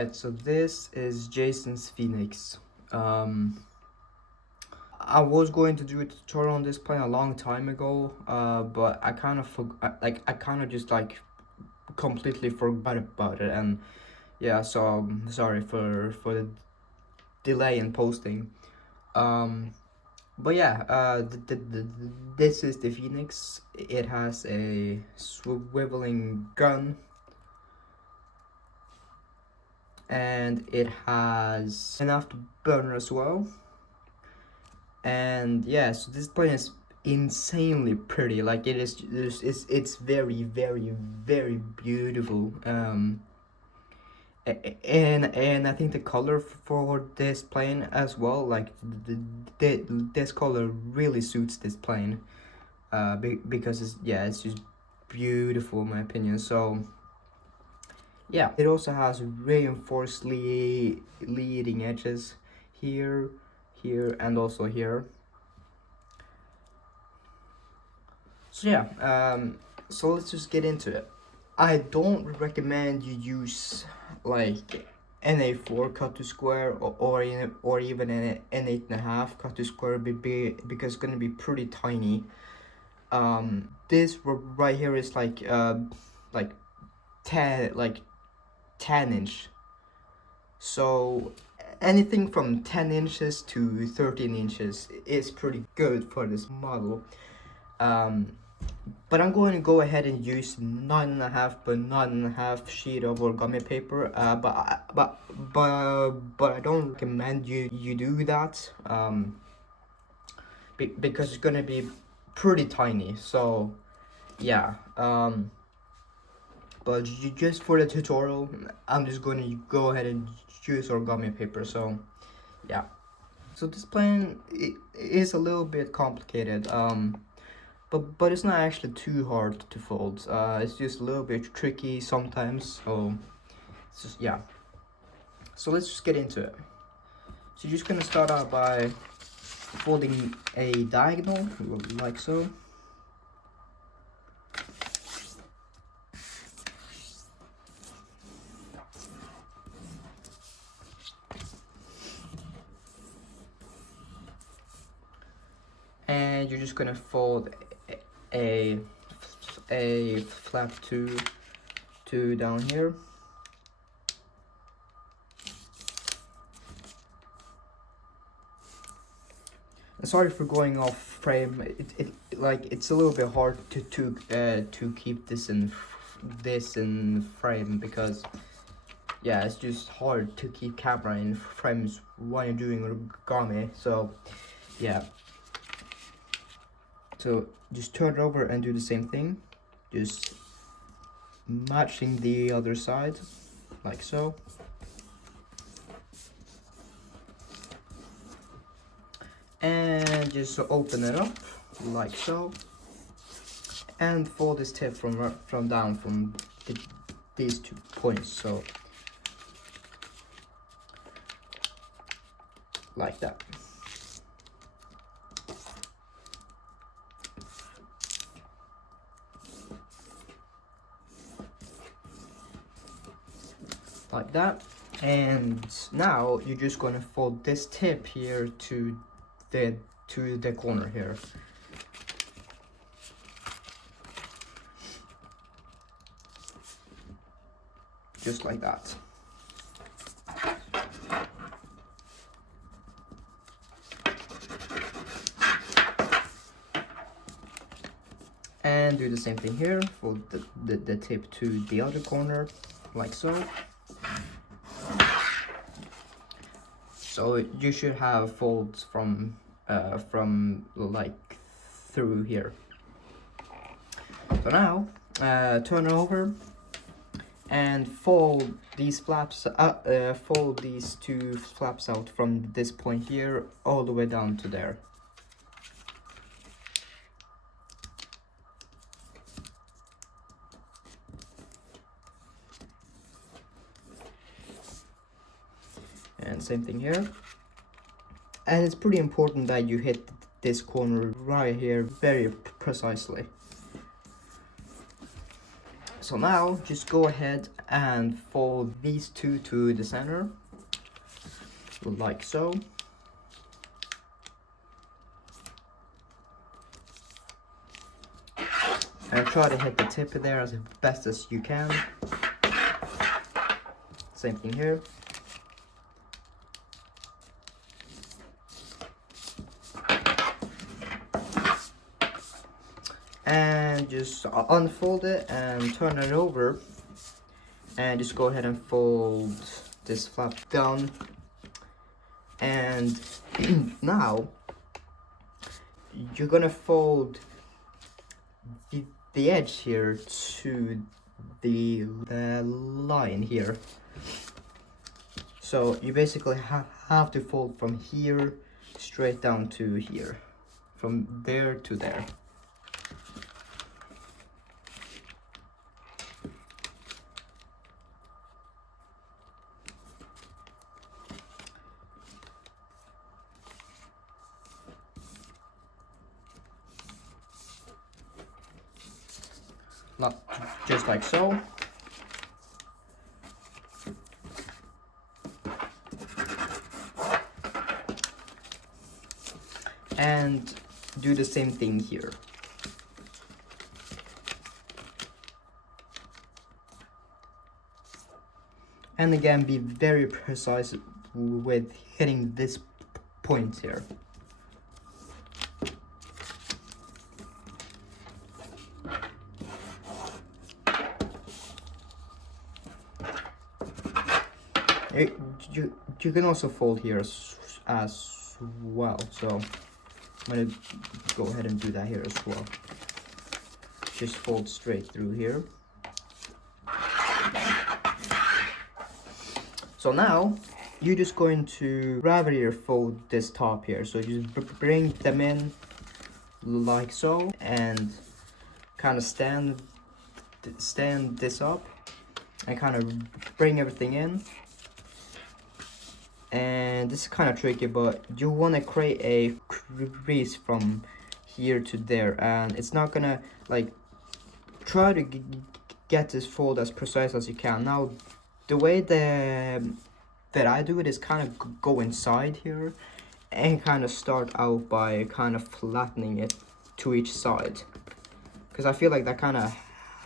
Alright, so this is Jason's Phoenix. I was going to do a tutorial on this plane a long time ago, but I kind of just completely forgot about it, and yeah, so I'm sorry for the delay in posting. But yeah, this is the Phoenix. It has a swiveling gun, and it has enough to burn as well. And yeah, so this plane is insanely pretty. Like it's very beautiful. And I think the color for this plane as well, like this color really suits this plane. Because it's just beautiful in my opinion. So yeah, it also has reinforced leading edges here, and also here. So yeah, so let's just get into it. I don't recommend you use like NA4 cut to square or even an N8.5 cut to square because it's gonna be pretty tiny. This right here is like 10 inch. So anything from 10 inches to 13 inches is pretty good for this model. But I'm going to go ahead and use 9.5 by 9.5 sheet of origami paper. But I don't recommend you do that. Because it's gonna be pretty tiny. So yeah. But just for the tutorial, I'm just going to go ahead and use origami paper. So yeah. So this plane is a little bit complicated. But it's not actually too hard to fold. It's just a little bit tricky sometimes. So it's just, yeah. So let's just get into it. So you're just gonna start out by folding a diagonal, like so. And you're just gonna fold a flap two down here. Sorry for going off frame. It's a little bit hard to keep this in frame because yeah, it's just hard to keep camera in frames when you're doing origami. So yeah. So just turn it over and do the same thing, just matching the other side, like so. And just open it up, like so. And fold this tip from down from these 2 points, so like that. Like that. And now you're just gonna fold this tip here to the corner here. Just like that. And do the same thing here, fold the tip to the other corner, like so. So you should have folds from like through here. So now turn it over and fold these flaps. Fold these 2 flaps out from this point here all the way down to there. And same thing here. And it's pretty important that you hit this corner right here very precisely. So now just go ahead and fold these two to the center, like so. And try to hit the tip of there as best as you can. Same thing here. And just unfold it and turn it over, and just go ahead and fold this flap down. And now you're gonna fold the edge here to the line here. So you basically have to fold from here straight down to here, from there to there. Not just like so. And do the same thing here. And again, be very precise with hitting this point here. You can also fold here as well, so I'm gonna go ahead and do that here as well. Just fold straight through here. So now you're just going to gravity fold this top here, so just bring them in like so, and kind of stand this up and kind of bring everything in. And this is kind of tricky, but you want to create a crease from here to there, and it's not gonna, like, try to get this fold as precise as you can. Now the way that I do it is kind of go inside here and kind of start out by kind of flattening it to each side, because I feel like that kind of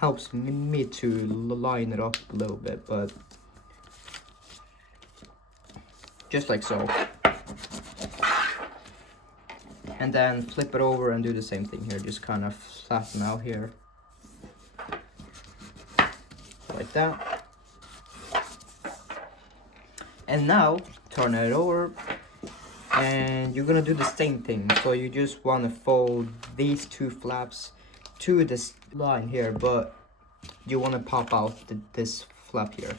helps me to line it up a little bit. But just like so. And then flip it over and do the same thing here. Just kind of flatten out here. Like that. And now, turn it over. And you're gonna do the same thing. So you just wanna fold these two flaps to this line here, but you wanna pop out this flap here.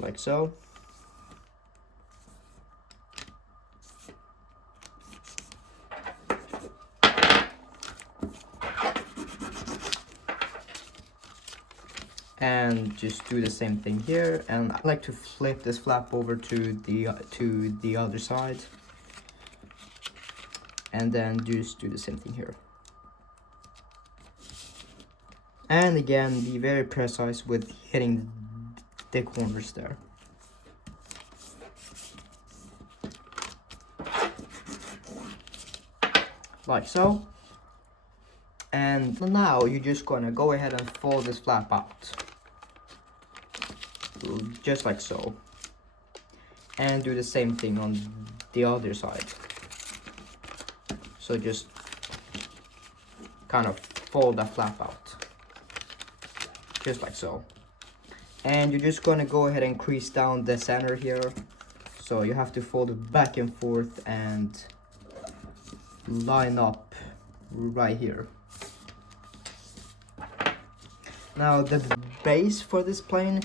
Like so. And just do the same thing here. And I like to flip this flap over to the other side, and then just do the same thing here. And again, be very precise with hitting the corners there. Like so. And now you're just gonna go ahead and fold this flap out. Just like so. And do the same thing on the other side. So just kind of fold that flap out. Just like so. And you're just gonna go ahead and crease down the center here. So you have to fold it back and forth and line up right here. Now the base for this plane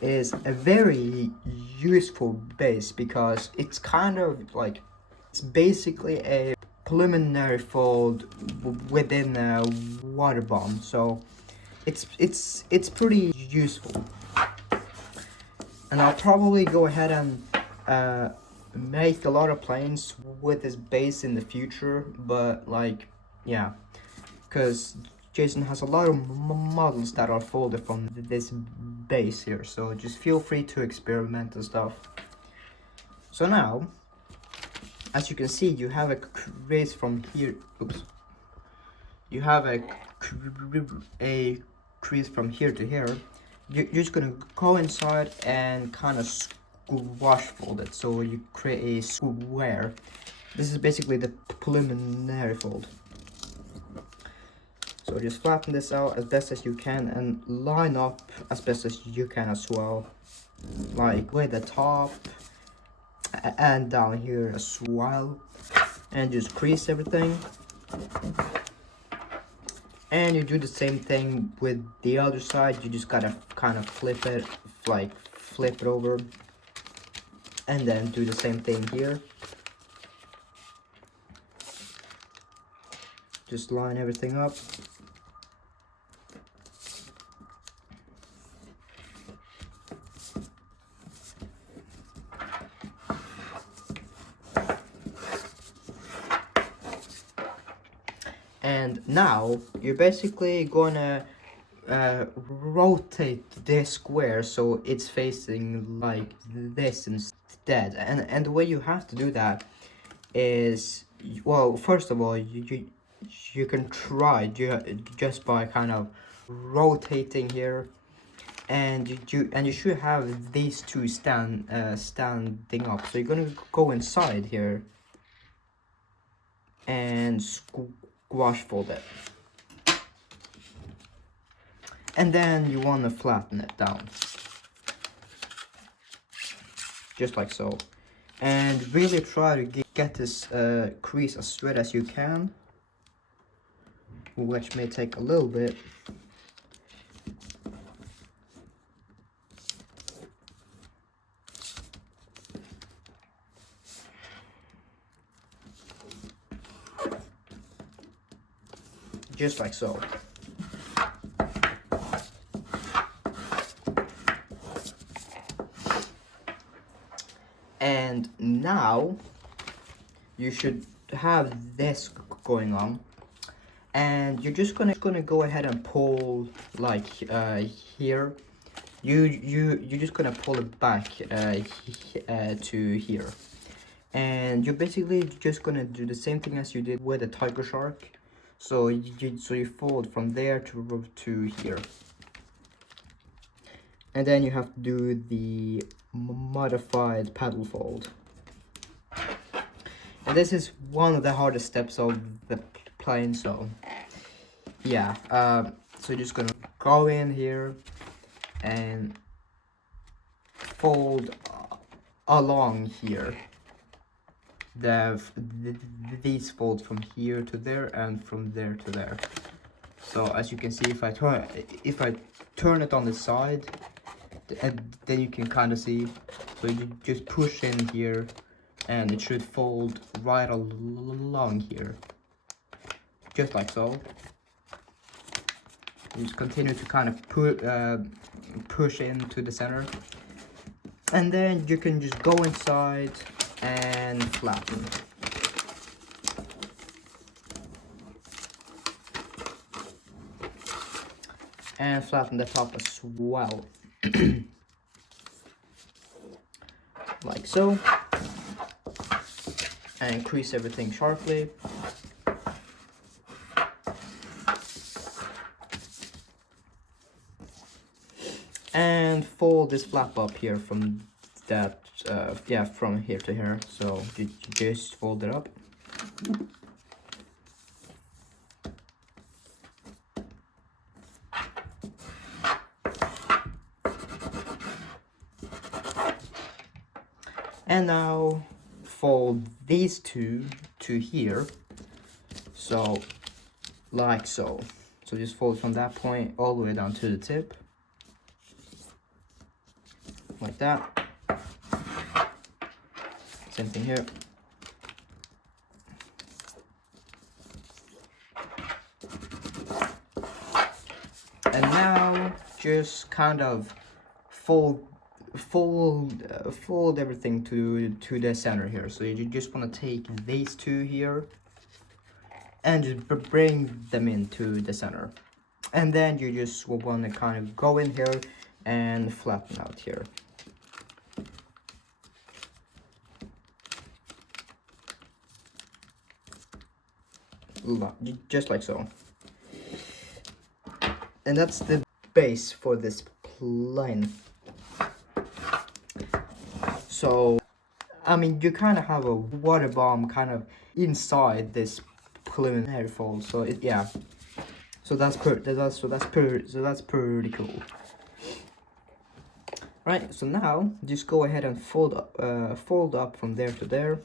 is a very useful base, because it's kind of like, it's basically a preliminary fold within a water bomb. So it's pretty useful. And I'll probably go ahead and make a lot of planes with this base in the future, but like, yeah, because Jayson has a lot of models that are folded from this base here, so just feel free to experiment and stuff. So now, as you can see, you have a crease from here. Oops. You have a crease from here to here. You're just gonna go inside and kind of squash fold it, so you create a square. This is basically the preliminary fold. So just flatten this out as best as you can and line up as best as you can as well, like with the top and down here as well, and just crease everything. And you do the same thing with the other side. You just gotta kind of flip it, like flip it over, and then do the same thing here. Just line everything up. And now you're basically gonna rotate this square so it's facing like this instead. And the way you have to do that is, well, first of all, you can try just by kind of rotating here, and you should have these two standing up. So you're gonna go inside here and squash fold it, and then you want to flatten it down just like so, and really try to get this crease as straight as you can, which may take a little bit. Just like so. And now you should have this going on, and you're just gonna go ahead and pull like here. You're just gonna pull it back to here, and you're basically just gonna do the same thing as you did with the tiger shark. So you fold from there to here, and then you have to do the modified paddle fold. And this is one of the hardest steps of the plane. So yeah, so you're just gonna go in here and fold along here. These fold from here to there and from there to there. So as you can see, if I turn it on the side, then you can kind of see. So you just push in here, and it should fold right along here, just like so. You just continue to kind of push into the center, and then you can just go inside and flatten. And flatten the top as well. Like so. And crease everything sharply. And fold this flap up here from that, yeah, from here to here. So you just fold it up. And now fold these two to here, so like so. So just fold from that point all the way down to the tip, like that. Same thing here. And now just kind of fold everything to the center here. So you just want to take these two here and just bring them into the center. And then you just want to kind of go in here and flatten out here. Just like so. And that's the base for this plane. So, I mean, you kind of have a water bomb kind of inside this preliminary fold. So yeah. So that's pretty cool. Right. So now just go ahead and fold up from there to there.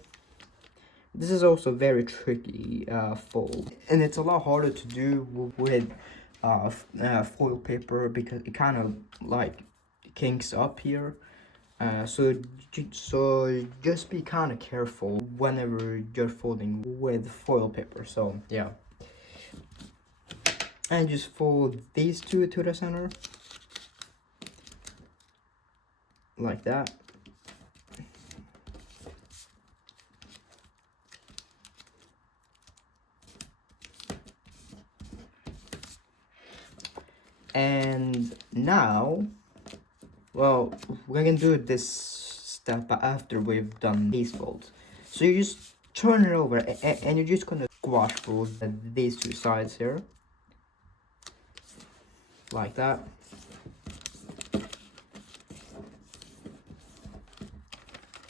This is also very tricky fold, and it's a lot harder to do with foil paper because it kind of like kinks up here. So just be kind of careful whenever you're folding with foil paper. So yeah, and just fold these two to the center like that. And now, well, we're gonna do this step after we've done these folds. So you just turn it over and you're just gonna squash fold these two sides here. Like that.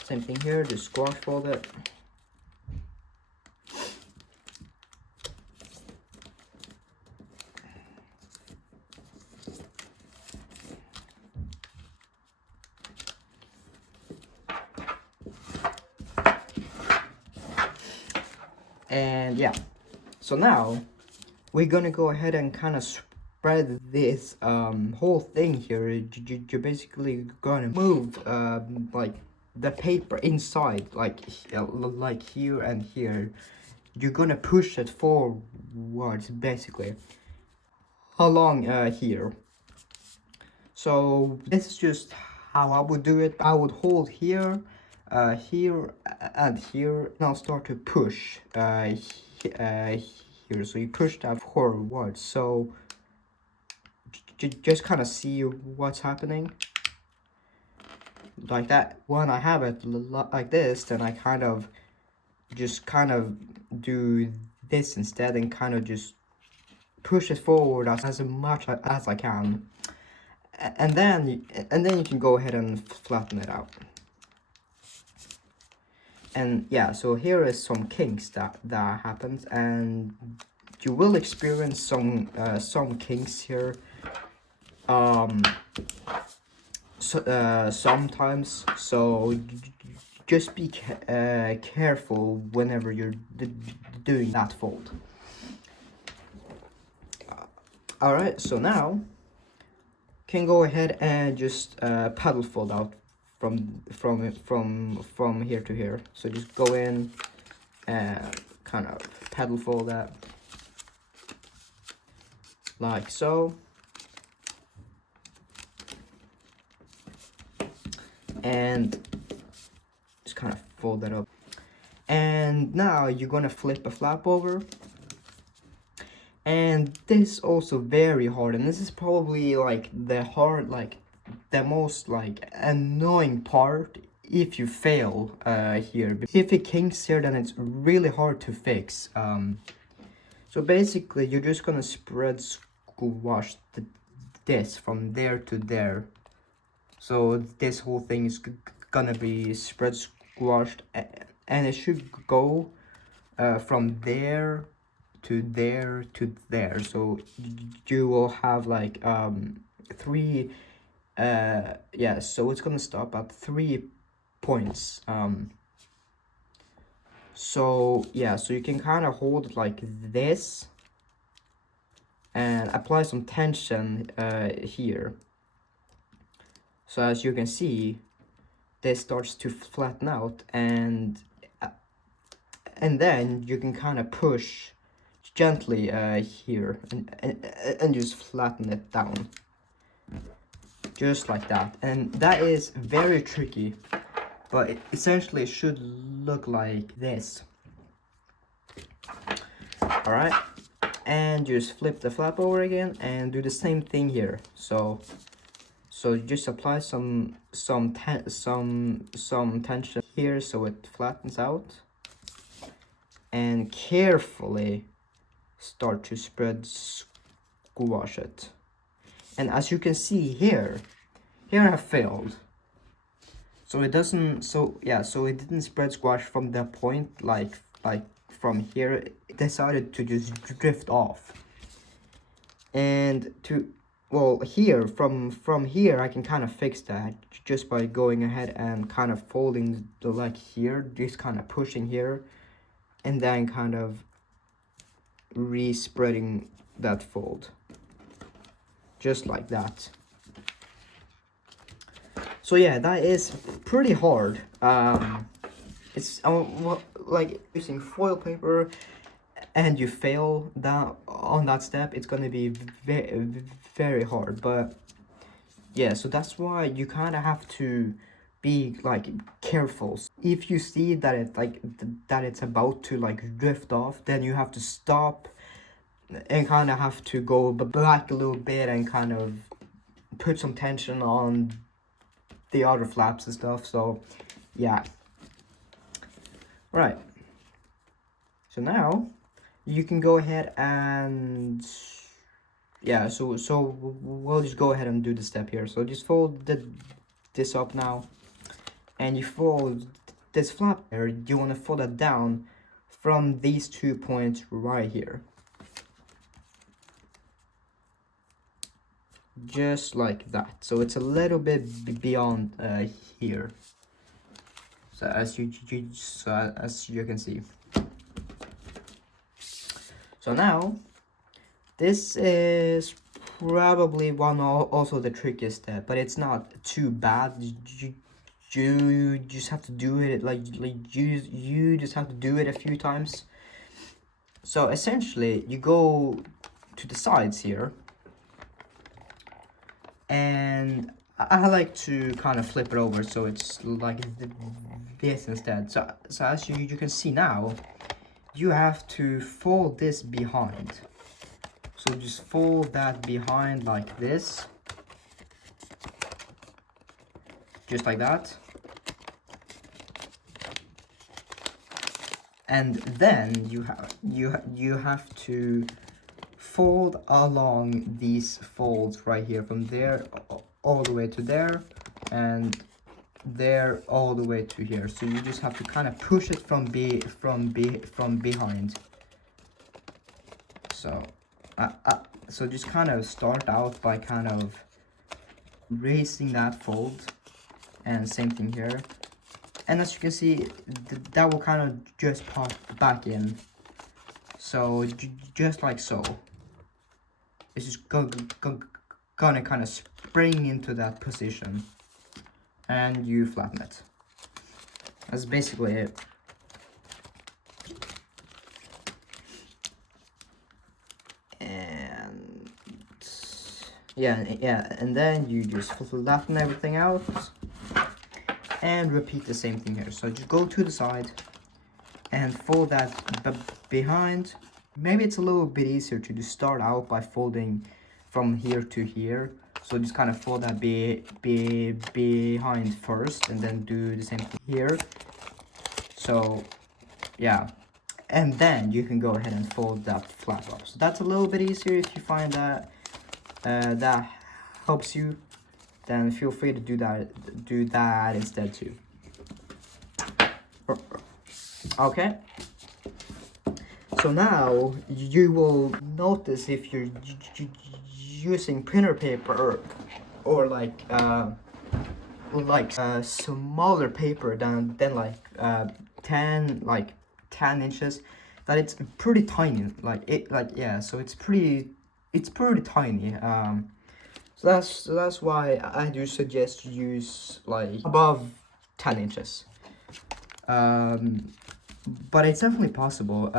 Same thing here, just squash fold it. And yeah, so now we're gonna go ahead and kind of spread this whole thing here. You're basically gonna move like the paper inside, like here and here. You're gonna push it forwards basically along here. So this is just how I would do it. I would hold here, here and here. Now start to push here. So you push that forward. So just kind of see what's happening. Like that. When I have it like this, then I kind of do this instead and kind of just push it forward as much as I can. And then you can go ahead and flatten it out. And yeah, so here is some kinks that happens, and you will experience some kinks here sometimes. So just be careful whenever you're doing that fold. All right, so now can go ahead and just paddle fold out from here to here. So just go in and kind of paddle fold that like so. And just kind of fold that up. And now you're gonna flip a flap over. And this also very hard, and this is probably like the most like annoying part if you fail here. If it kinks here, then it's really hard to fix. So basically you're just gonna spread squash this from there to there. So this whole thing is gonna be spread squashed, and it should go from there to there to there. So you will have like three yeah, so it's gonna stop at 3 points. So yeah, so you can kind of hold it like this and apply some tension here. So as you can see, this starts to flatten out, and then you can kind of push gently here and just flatten it down, just like that. And that is very tricky, but it essentially should look like this. All right, and just flip the flap over again and do the same thing here. So just apply some tension here so it flattens out, and carefully start to squash it. And as you can see here I failed. So it doesn't, so it didn't spread squash from that point, like from here. It decided to just drift off. And here, from here, I can kind of fix that just by going ahead and kind of folding the leg here, just kind of pushing here, and then kind of re-spreading that fold. Just like that. So yeah, that is pretty hard. It's like using foil paper and you fail that on that step, it's gonna be very hard. But yeah, so that's why you kind of have to be like careful. If you see that it's about to like drift off, then you have to stop and kind of have to go back a little bit and kind of put some tension on the other flaps and stuff. So yeah, right, so now you can go ahead and yeah, so we'll just go ahead and do the step here. So just fold this up now, and you fold this flap here, you want to fold it down from these 2 points right here, just like that. So it's a little bit beyond here, so as you can see. So now this is probably also the trickiest step, but it's not too bad. You just have to do it you just have to do it a few times. So essentially you go to the sides here, and I like to kind of flip it over so it's like this instead. So as you can see now, you have to fold this behind. So just fold that behind like this, just like that. And then you have to fold along these folds right here, from there all the way to there, and there all the way to here. So you just have to kind of push it from behind. So so just kind of start out by kind of raising that fold, and same thing here. And as you can see, that will kind of just pop back in. So just like so. It's just gonna kind of spring into that position, and you flatten it. That's basically it. And yeah, and then you just flatten everything out and repeat the same thing here. So just go to the side and fold that behind. Maybe it's a little bit easier to just start out by folding from here to here. So just kind of fold that behind first, and then do the same thing here. So yeah, and then you can go ahead and fold that flap up. So that's a little bit easier. If you find that that helps you, then feel free to do that instead too. Okay. So now you will notice, if you're using printer paper or like smaller paper than like 10 inches, that it's pretty tiny. So it's pretty tiny. So that's why I do suggest you use like above 10 inches. But it's definitely possible.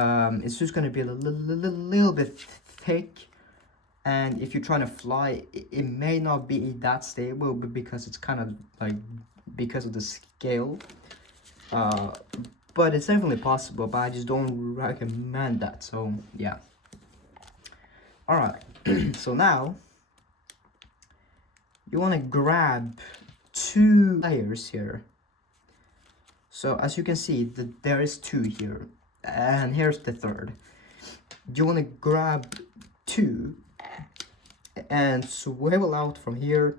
It's just gonna be a little bit thick, and if you're trying to fly, it may not be that stable, but because it's kind of like because of the scale. but it's definitely possible, but I just don't recommend that. So yeah. All right. So now you want to grab 2 layers here. So as you can see, there is 2 here, and here's the third. You want to grab 2 and swivel out from here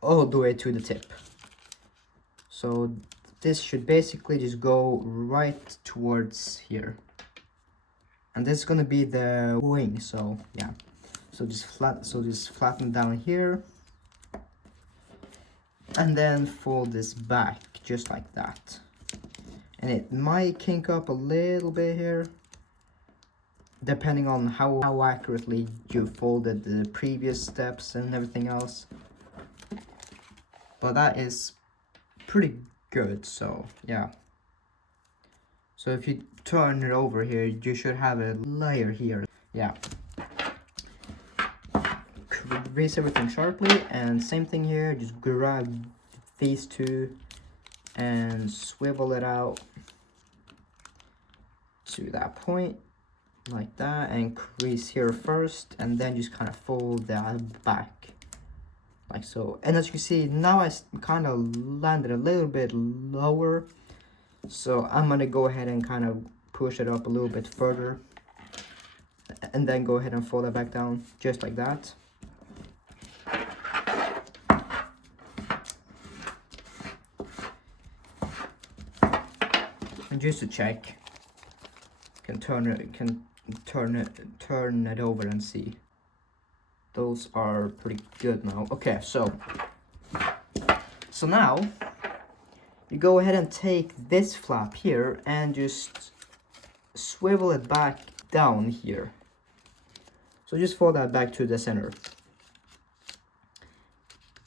all the way to the tip. So this should basically just go right towards here, and this is gonna be the wing. So yeah, so just flatten down here, and then fold this back just like that. And it might kink up a little bit here, depending on how accurately you folded the previous steps and everything else. But that is pretty good, so yeah. So if you turn it over here, you should have a layer here. Yeah. Crease everything sharply, and same thing here, just grab these 2 and swivel it out to that point like that, and crease here first, and then just kind of fold that back like so. And as you can see, now I kind of landed a little bit lower, so I'm gonna go ahead and kind of push it up a little bit further, and then go ahead and fold it back down just like that. And just to check, can turn it over and see. Those are pretty good now. Okay, so now you go ahead and take this flap here and just swivel it back down here. So just fold that back to the center.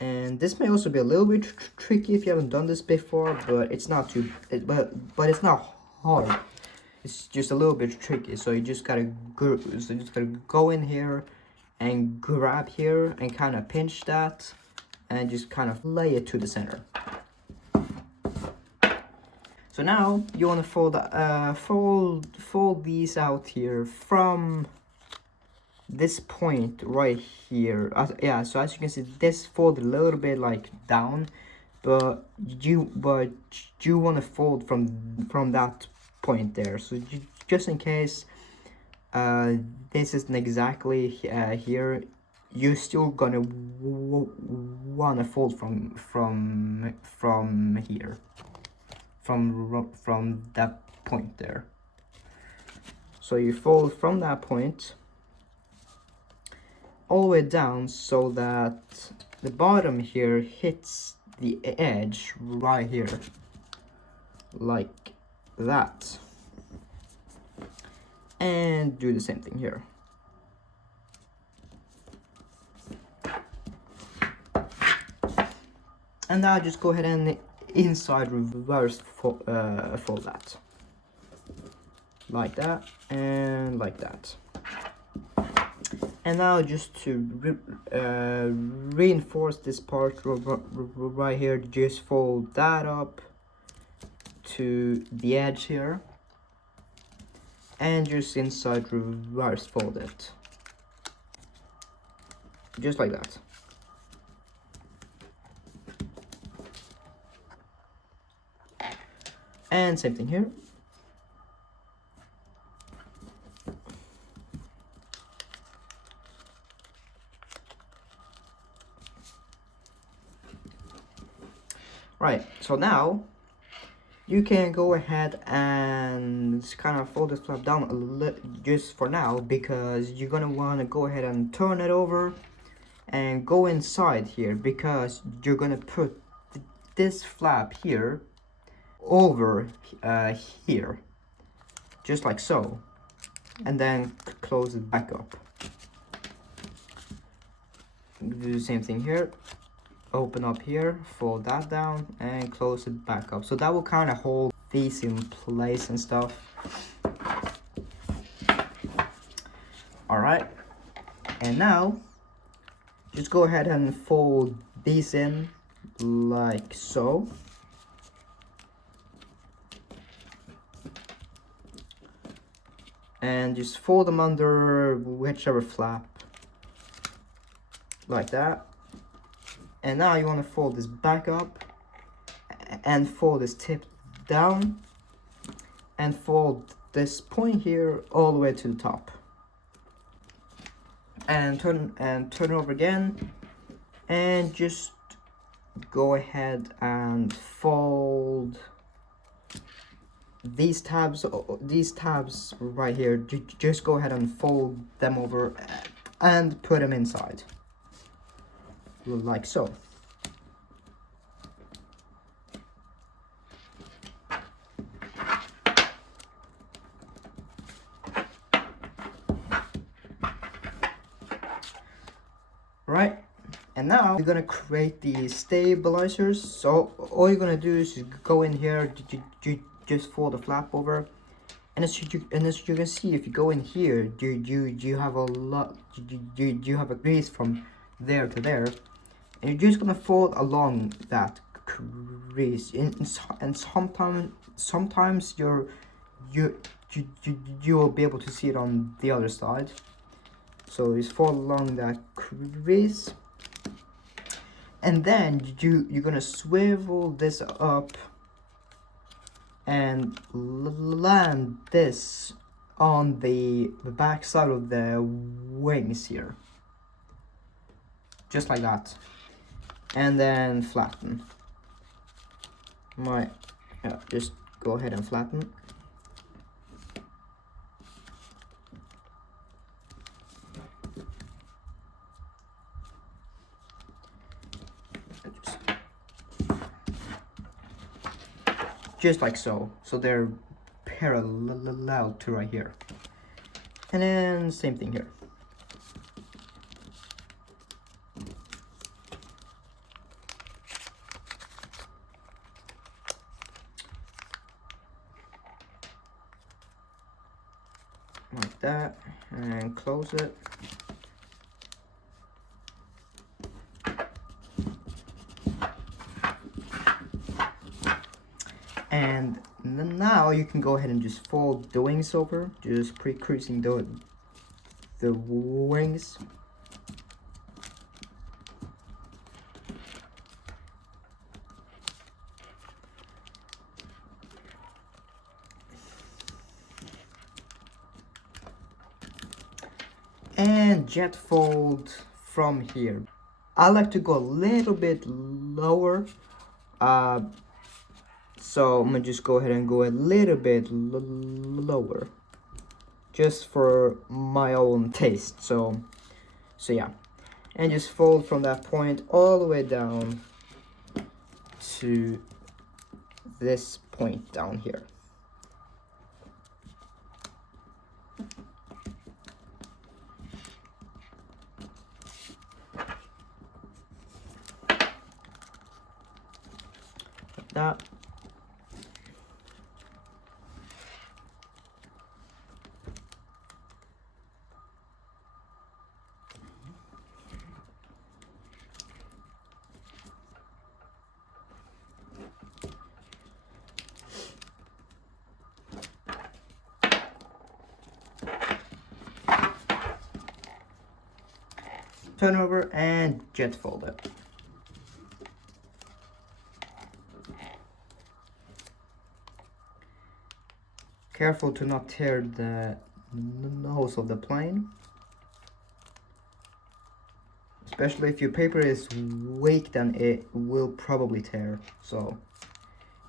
And this may also be a little bit tricky if you haven't done this before, but it's not too, but it's not hard. It's just a little bit tricky. So you just gotta go in here and grab here and kind of pinch that, and just kind of lay it to the center. So now you want to fold these out here from this point right here. Yeah, so as you can see, this folded a little bit like down, but you want to fold from that point there. So just in case this isn't exactly here, you're still gonna want to fold from here, from that point there. So you fold from that point all the way down, so that the bottom here hits the edge right here, like that. And do the same thing here. And now just go ahead and inside reverse fold that, like that and like that. And now just to reinforce this part right here, just fold that up to the edge here, and just inside reverse fold it, just like that. And same thing here. Right, so now you can go ahead and just kind of fold this flap down a little just for now, because you're gonna want to go ahead and turn it over and go inside here, because you're gonna put this flap here over here, just like so, and then close it back up. Do the same thing here. Open up here, fold that down, and close it back up. So that will kind of hold these in place and stuff. Alright, and now just go ahead and fold these in like so. and just fold them under whichever flap, like that. And now you want to fold this back up and fold this tip down and fold this point here all the way to the top, and turn it over again, and just go ahead and fold these tabs right here. Just go ahead and fold them over and put them inside, like so. Right, and now you're gonna create the stabilizers. So all you're gonna do is go in here, just fold the flap over, and as you can see, if you go in here, you have a lot, you have a crease from there to there, and you're just gonna fold along that crease. And sometimes you'll be able to see it on the other side. So just fold along that crease, and then you're gonna swivel this up and land this on the back side of the wings here, just like that, and then flatten. Right, yeah, just go ahead and flatten. Just like so. So they're parallel to right here. And then same thing here. Like that, and close it. And now you can go ahead and just fold the wings over, just pre-creasing the wings. And jet fold from here. I like to go a little bit lower. So I'm gonna just go ahead and go a little bit lower, just for my own taste. So yeah, and just fold from that point all the way down to this point down here. Like that. Turn over and jet fold it. Careful to not tear the nose of the plane, especially if your paper is weak, then it will probably tear. So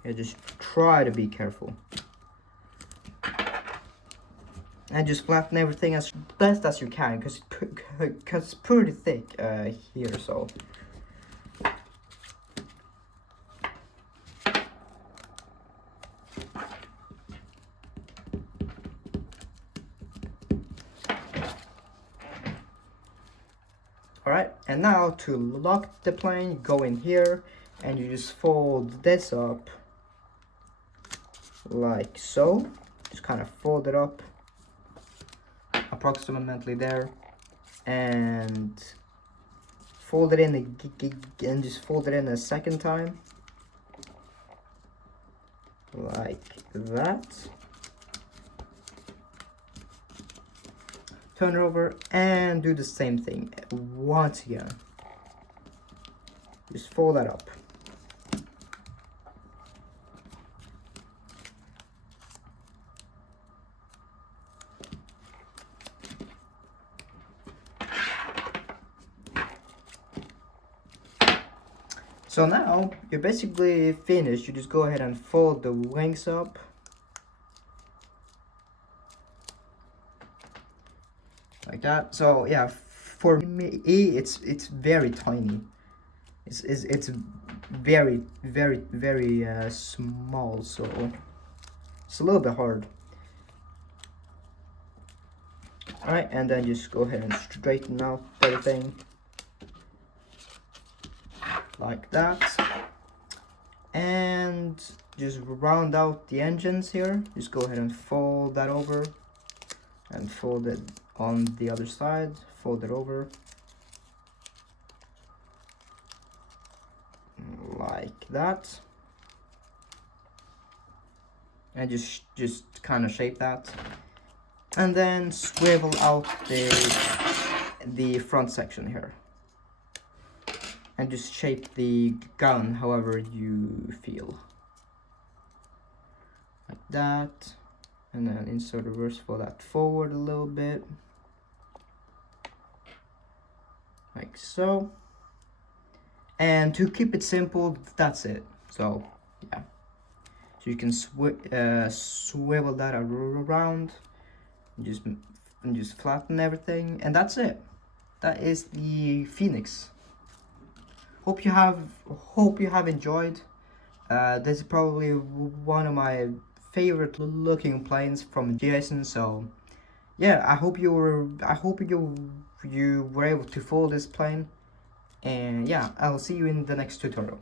yeah, just try to be careful. And just flatten everything as best as you can, because it's pretty thick here. So alright, and now to lock the plane, go in here and you just fold this up like so. Just kind of fold it up approximately there, and fold it in and just fold it in a second time like that. turn it over and do the same thing once again. Just fold that up. So now you're basically finished. You just go ahead and fold the wings up. Like that. So yeah, for me it's very tiny. It's very small, so it's a little bit hard. Alright, and then just go ahead and straighten out everything like that, and just round out the engines here. Just go ahead and fold that over and fold it on the other side, fold it over like that, and just kind of shape that, and then swivel out the front section here, and just shape the gun however you feel, like that, and then insert reverse for that forward a little bit, like so. And to keep it simple, that's it. So yeah, so you can swivel that around, and just flatten everything, and that's it. That is the Phoenix. Hope you have enjoyed. This is probably one of my favorite looking planes from Jayson. So yeah, I hope you were able to fold this plane. And yeah, I'll see you in the next tutorial.